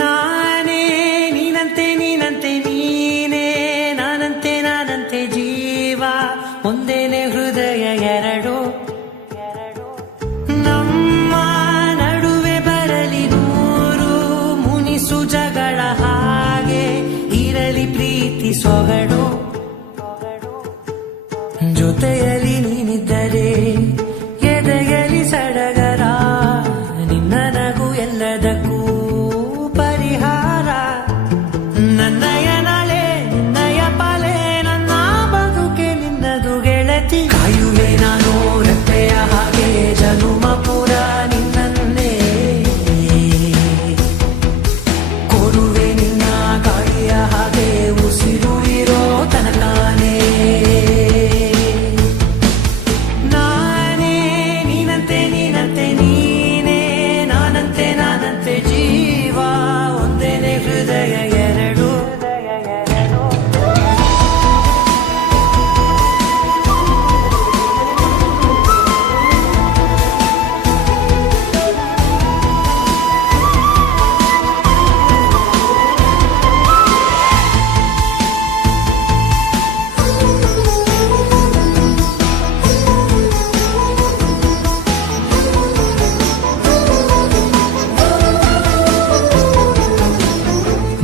ನಾನೇ ನೀನಂತೆ ನೀನಂತೆ ನೀನೇ ನಾನಂತೆ ನಾನಂತೆ ಜೀವ ಒಂದೇನೆ ಹೃದಯ ಎರಡು ನಮ್ಮ ನಡುವೆ ಬರಲಿ ನೂರು ಮುನಿಸು ಜಗಳ ಹಾಗೆ ಇರಲಿ ಪ್ರೀತಿ ಸೊಗಡು ಜೊತೆಯಲ್ಲಿ ನೀನಿದ್ದರೆ ಎದೆಯಲಿ ಸಡಗರ ನಿನ್ನ ನಗು ಎಲ್ಲದಕ್ಕೂ ಪರಿಹಾರ ನನ್ನಯ ನಾಳೆ ನಿನ್ನಯ ಪಾಲೆ ನನ್ನ ಬದುಕೆ ನಿನ್ನದು ಗೆಳತಿ ಕಾಯುವೆ ನಾನು ರೆಪ್ಪೆಯ ಹಾಗೆ ಜನುಮ ಪುರ ನಿನ್ನನ್ನೇ ಕೊಡುವೆ ನಿನ್ನ ಗಾಳಿಯ ಹಾಗೆ ಉಸಿರು ಇರೋ ತನಕಾನೇ ನಾನೇ ನೀನಂತೆ ನೀನಂತೆ ನೀನೇ ನಾನಂತೆ ನಾನಂತೆ ಜೀವ ಒಂದೇನೆ ಹೃದಯ ಎರಡು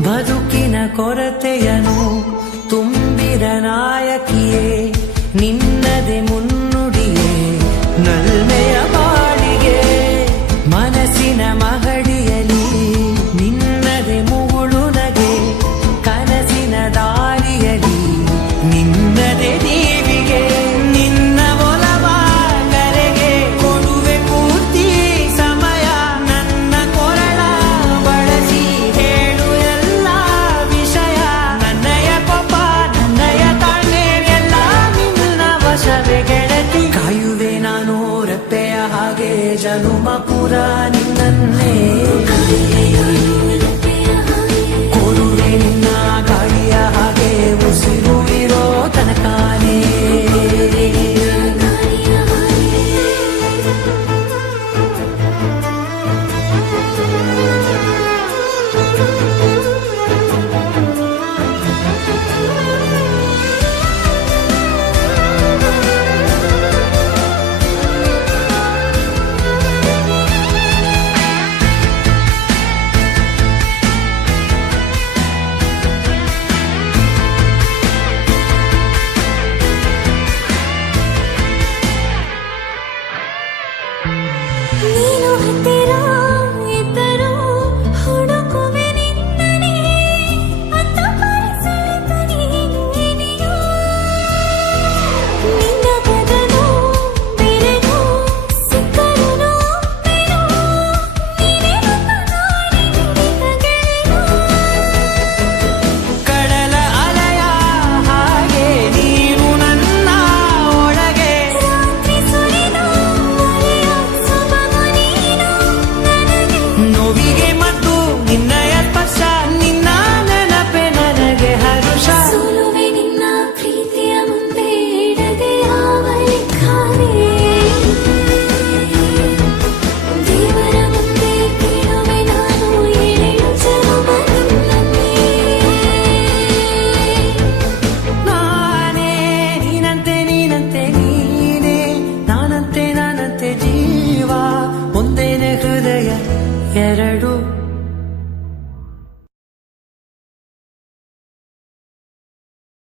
ಬದುಕಿನ ಕೊರತೆಯನು ತುಂಬಿದ ನಾಯಕಿಯೇ ನಿನ್ನದೆ ಮುನ್ನುಡಿಯೇ ನಲ್ಮೆಯ ಬಾಳಿಗೆ ಮನಸ್ಸಿನ ಮಹಡಿಯಲಿ ನಿನ್ನದೆ ಮುಗುಳು ನಗೆ ಕನಸಿನ ದಾರಿಯಲಿ ನಿನ್ನದೆ ದೀವಿಗೆ ನಿನ್ನ ಒಲವ ಕರೆಗೆ ಕೊಡುವೆ ಪೂರ್ತಿ ಸಮಯ ನನ್ನ ಕೊರಳ ಬಳಸಿ ಹೇಳು ಎಲ್ಲ ವಿಷಯ ನನ್ನಯ ಕೋಪ ನನ್ನಯ ತಾಳ್ಮೆ ಎಲ್ಲ ನಿನ್ನ ವಶವೇ ಗೆಳತಿ ಕಾಯುವೆ ನಾನು ರೆಪ್ಪೆಯ ಹಾಗೆ ಜನುಮ ಪುರ ನಿನ್ನನ್ನೇ